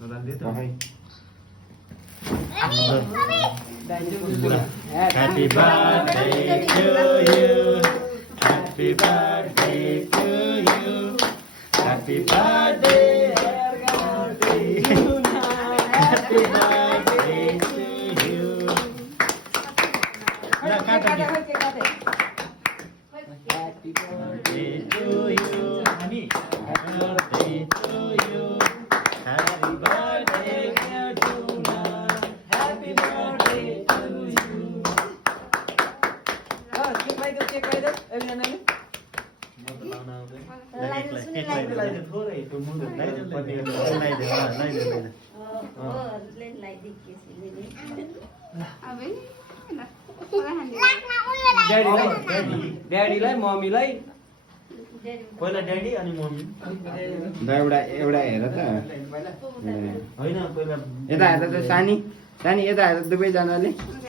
Happy birthday to you. Happy birthday to you. Happy birthday, happy birthday to you. Happy birthday to you. Honey, happy birthday to you. Happy birthday, dear Juna. Happy birthday to you. ड्याडीलाई मम्मीलाई पहिला daddy अनि mummy एउटा एउटा हेर त होइन पहिला यता हेर त सानी सानी यता हेर दुवैजनाले